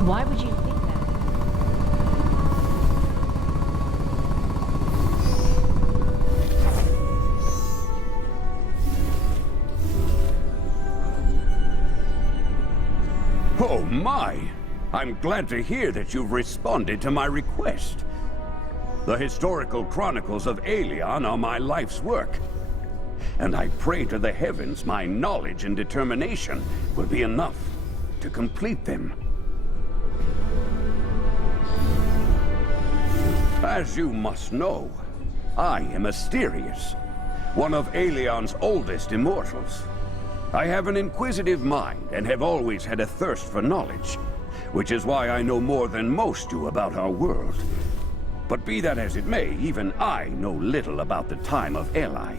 Why would you think that? Oh my! I'm glad to hear that you've responded to my request. The historical chronicles of Aelion are my life's work. And I pray to the heavens my knowledge and determination will be enough to complete them. As you must know, I am Asterius, one of Aelion's oldest immortals. I have an inquisitive mind and have always had a thirst for knowledge, which is why I know more than most do about our world. But be that as it may, even I know little about the time of Eli.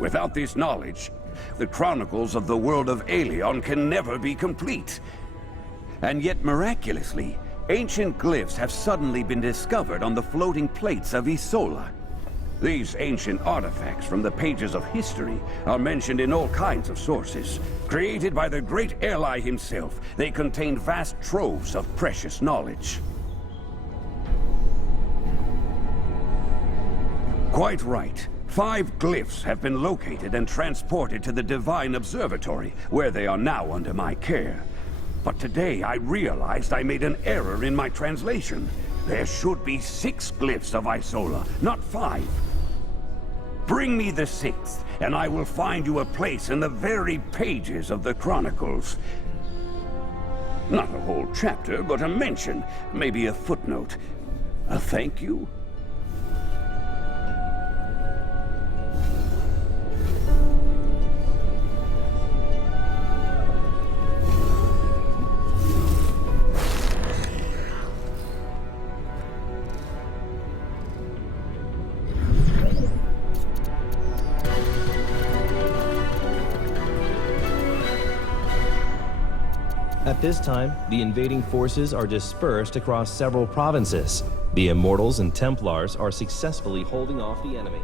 Without this knowledge, the chronicles of the world of Aelion can never be complete. And yet, miraculously, ancient glyphs have suddenly been discovered on the floating plates of Isola. These ancient artifacts from the pages of history are mentioned in all kinds of sources. Created by the great Eli himself, they contain vast troves of precious knowledge. Quite right. 5 glyphs have been located and transported to the Divine Observatory, where they are now under my care. But today I realized I made an error in my translation. There should be 6 glyphs of Isola, not 5. Bring me the 6th, and I will find you a place in the very pages of the Chronicles. Not a whole chapter, but a mention, maybe a footnote. A thank you? At this time, the invading forces are dispersed across several provinces. The Immortals and Templars are successfully holding off the enemy.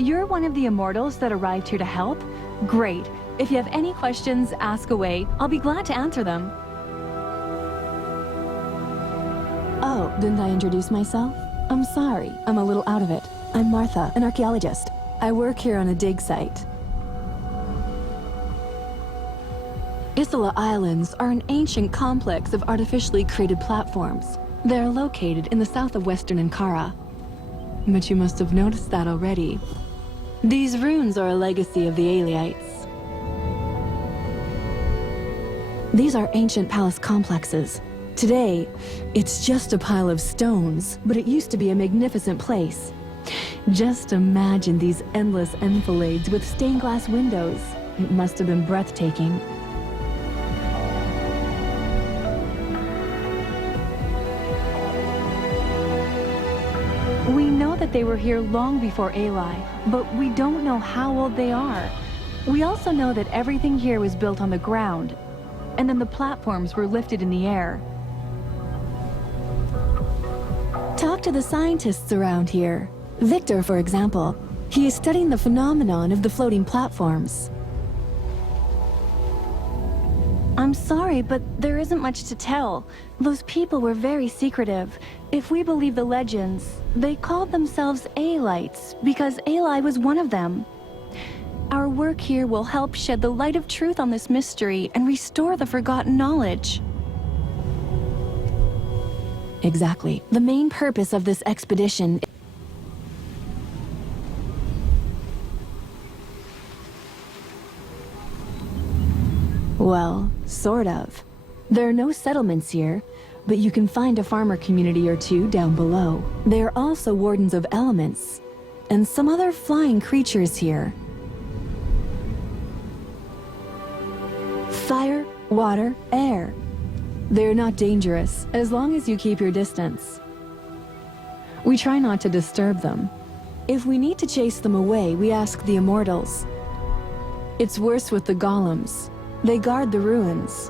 You're one of the Immortals that arrived here to help? Great. If you have any questions, ask away. I'll be glad to answer them. Oh, didn't I introduce myself? I'm sorry, I'm a little out of it. I'm Martha, an archaeologist. I work here on a dig site. Isola Islands are an ancient complex of artificially created platforms. They're located in the south of western Ankara. But you must have noticed that already. These ruins are a legacy of the Aelites. These are ancient palace complexes. Today, it's just a pile of stones, but it used to be a magnificent place. Just imagine these endless enfilades with stained glass windows. It must have been breathtaking. We know that they were here long before Eli, but we don't know how old they are. We also know that everything here was built on the ground, and then the platforms were lifted in the air. Talk to the scientists around here. Victor, for example. He is studying the phenomenon of the floating platforms. I'm sorry, but there isn't much to tell. Those people were very secretive. If we believe the legends, they called themselves Aelites because Aeli was one of them. Our work here will help shed the light of truth on this mystery and restore the forgotten knowledge. Exactly. The main purpose of this expedition. Well, sort of. There are no settlements here, but you can find a farmer community or two down below. There are also wardens of elements, and some other flying creatures here. Fire, water, air. They're not dangerous, as long as you keep your distance. We try not to disturb them. If we need to chase them away, we ask the Immortals. It's worse with the golems. They guard the ruins.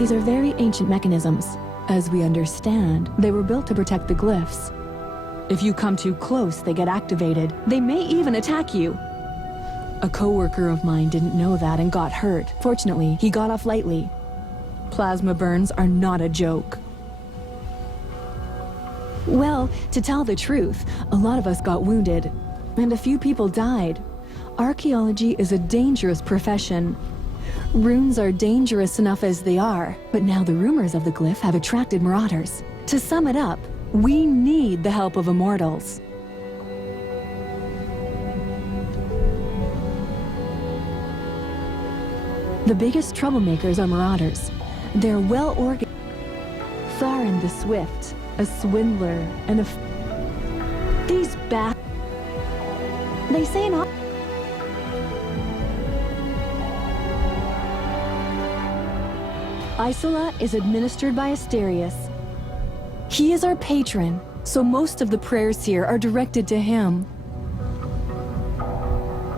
These are very ancient mechanisms. As we understand, they were built to protect the glyphs. If you come too close, they get activated. They may even attack you. A coworker of mine didn't know that and got hurt. Fortunately, he got off lightly. Plasma burns are not a joke. Well, to tell the truth, a lot of us got wounded, and a few people died. Archaeology is a dangerous profession. Runes are dangerous enough as they are, but now the rumors of the glyph have attracted marauders. To sum it up, we need the help of Immortals. The biggest troublemakers are marauders. They're well organized. Tharin the Swift, a swindler, and these They say not. Isola is administered by Asterius. He is our patron, so most of the prayers here are directed to him.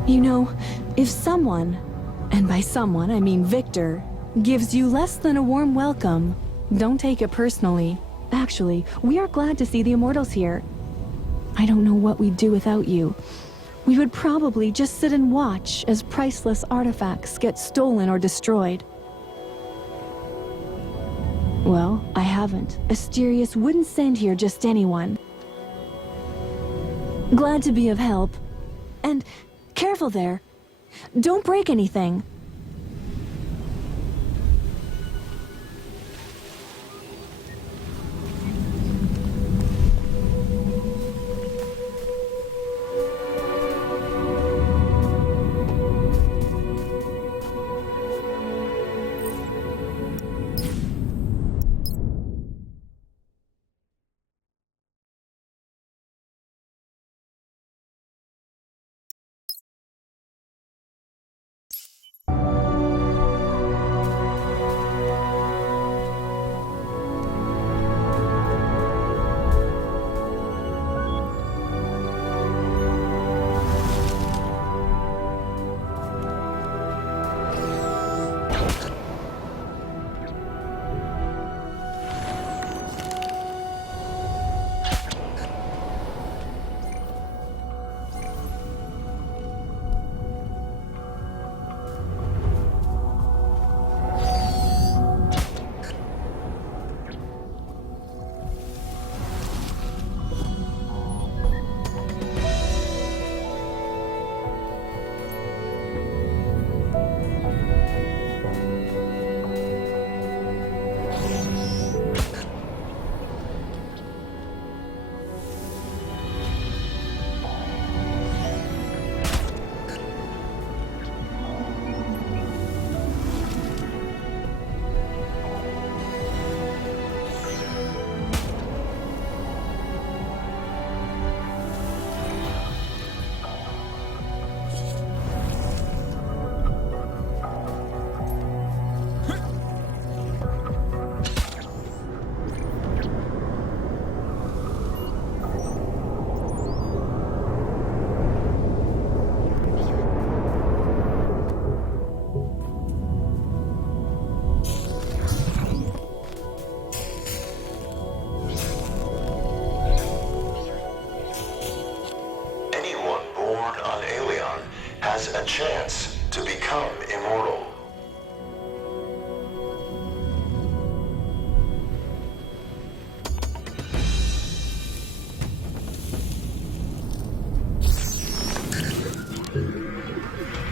You know, if someone, and by someone I mean Victor, gives you less than a warm welcome, don't take it personally. Actually, we are glad to see the Immortals here. I don't know what we'd do without you. We would probably just sit and watch as priceless artifacts get stolen or destroyed. Well, I haven't. Asterius wouldn't send here just anyone. Glad to be of help. And careful there. Don't break anything. A chance to to become immortal.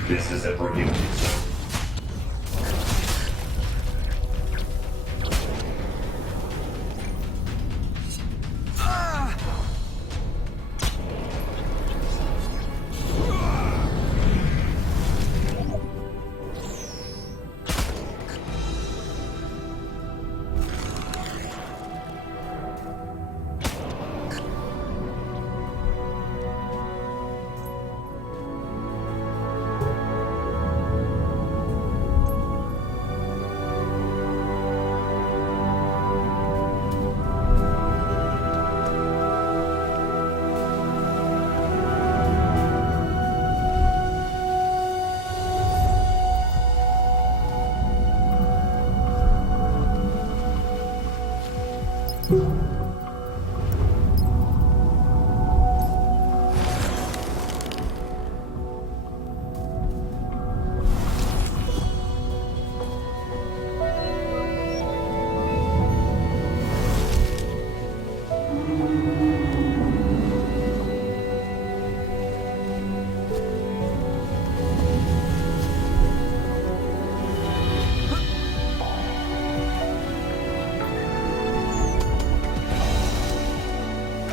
This is a breaking zone.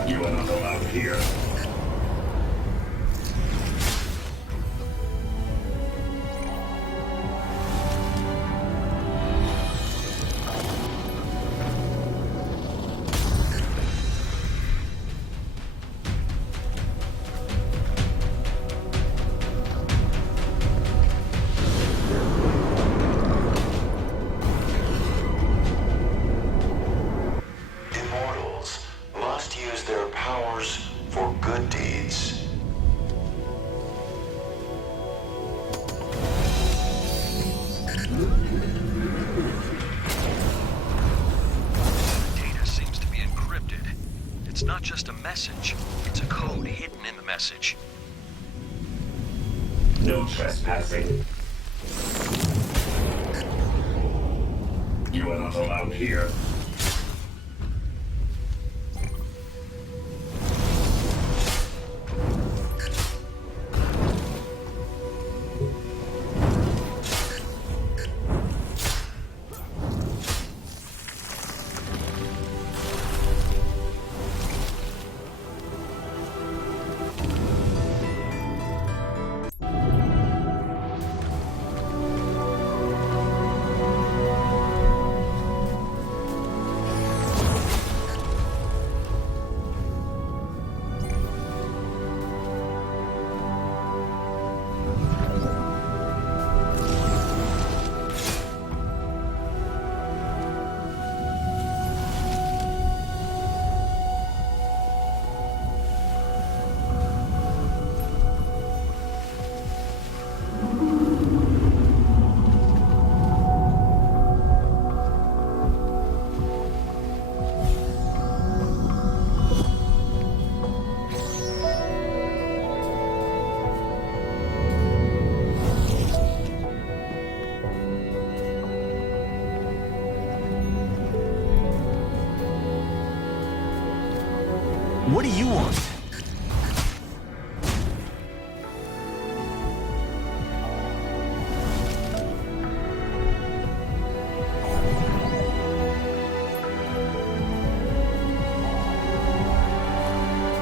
You are not allowed here. Immortals must use their powers for good deeds. Data seems to be encrypted. It's not just a message, it's a code hidden in the message. No trespassing. You are not allowed here. What do you want?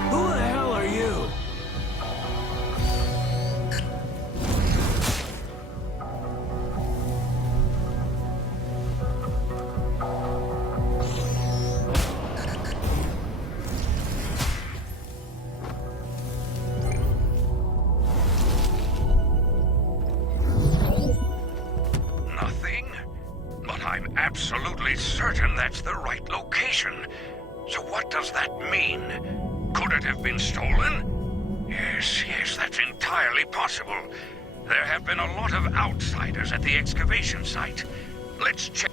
Who the hell are you? Nothing? But I'm absolutely certain that's the right location. So what does that mean? Could it have been stolen? Yes, that's entirely possible. There have been a lot of outsiders at the excavation site. Let's check.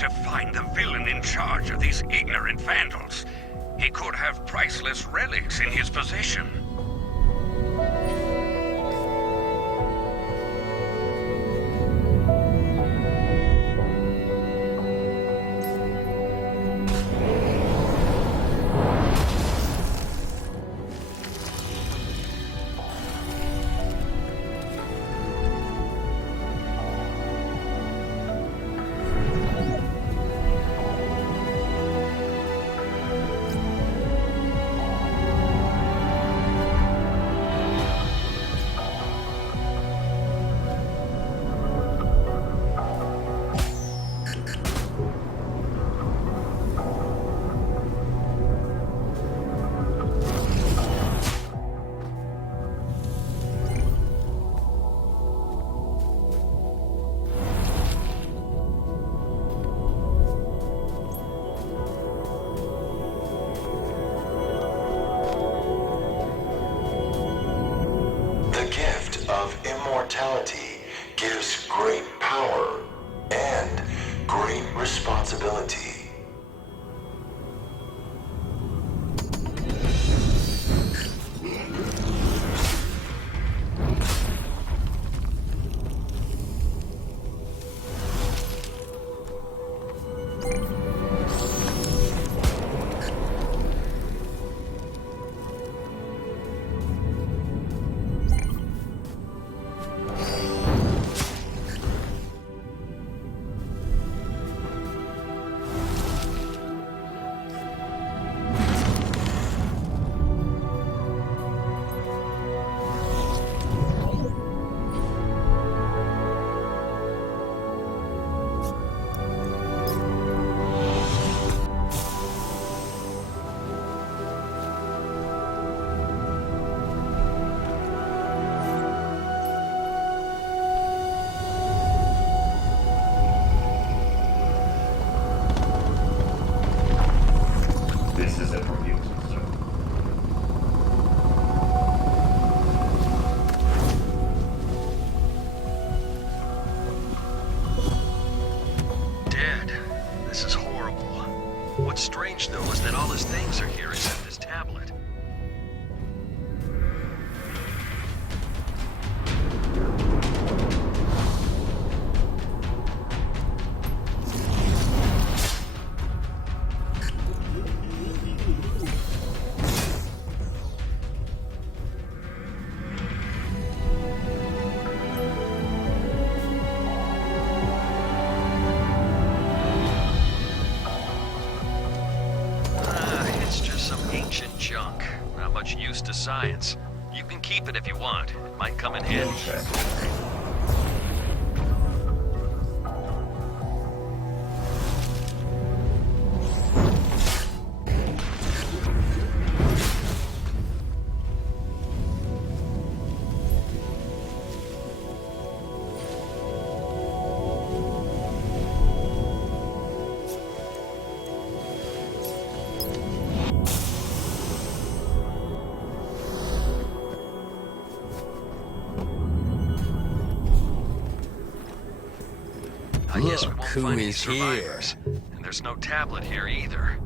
to find the villain in charge of these ignorant vandals. He could have priceless relics in his possession. Immortality gives great power and great responsibility. This is a refusal, sir. Dead. This is horrible. What's strange, though, is that all his things are here except his tablet. It's just some ancient junk. Not much use to science. You can keep it if you want. It might come in handy. I guess we won't Who find any is here? survivors. And there's no tablet here either.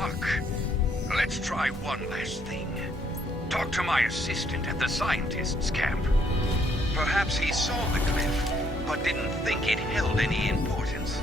luck. Let's try one last thing. Talk to my assistant at the scientist's camp. Perhaps he saw the cliff, but didn't think it held any importance.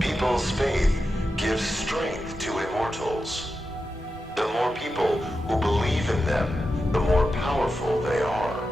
People's faith gives strength to immortals. The more people who believe in them, the more powerful they are.